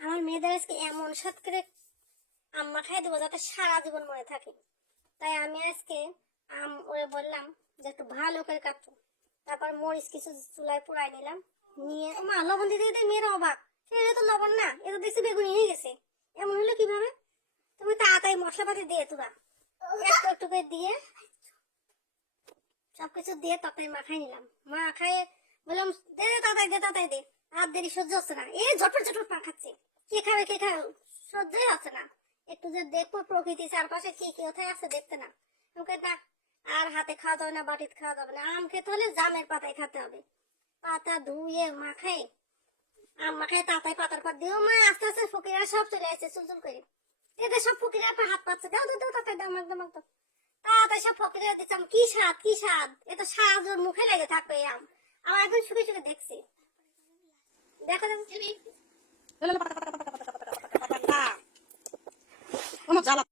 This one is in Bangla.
আমার মেয়েদের আজকে এমন সাত করে আম মাখাই দেবো যাতে সারা জীবন মনে থাকে। তাই আমি আজকে আম ওরে বললাম যে একটু ভালো করে কাটো। তারপর মরিচ কিছু চুলায় পোড়াই নিলাম, নিয়ে মা লবণ দিতে দিতে মেয়েরা অবাক, এটা তো লবণ না, এটা দেখছি বেগুনি হয়ে গেছে। এমন হলো কিভাবে? তুমি তাড়াতাড়ি মশলাপাতি দিয়ে তোরা একটু একটু করে দিয়ে সবকিছু দিয়ে তরকারি মাখাই নিলাম। মাখাই বললাম দে দে তাড়াতাড়ি দে তাড়াতাড়ি দে। আর দেরি সহ্য হচ্ছে না, এই ঝটপট ঝটপট মাখাচ্ছে। কে খাবে কে খাবে সহ্যই হচ্ছে না। একটু যে দেখবো প্রকৃতি চারপাশে কি কি কোথায় আছে দেখতে না। আমাকে না আর হাতে খাওয়া যাবে না, বাটিতে খাওয়া যাবে না। আম খেতে হলে জামের পাতায় খেতে হবে। পাতা ধুয়ে মাখাই আম মাখাই তাতায় পাতার পর দিও মা আস্তে আস্তে ফকিরা সব চলে আসছে চুলচুল করে। এদের সব ফকিরা হাত পাচ্ছে, দাও দাও দাও তাড়াতাড়ি দাও একদম একদম। তাড়াতাড়ি সব ফকিরা দিচ্ছিলাম, কি স্বাদ কি স্বাদ, এ তো সারা জীবন মুখে লেগে থাকবে এই আম। আমার এখন শুকে শুকে দেখছি। দেখো দেখো জ্বালা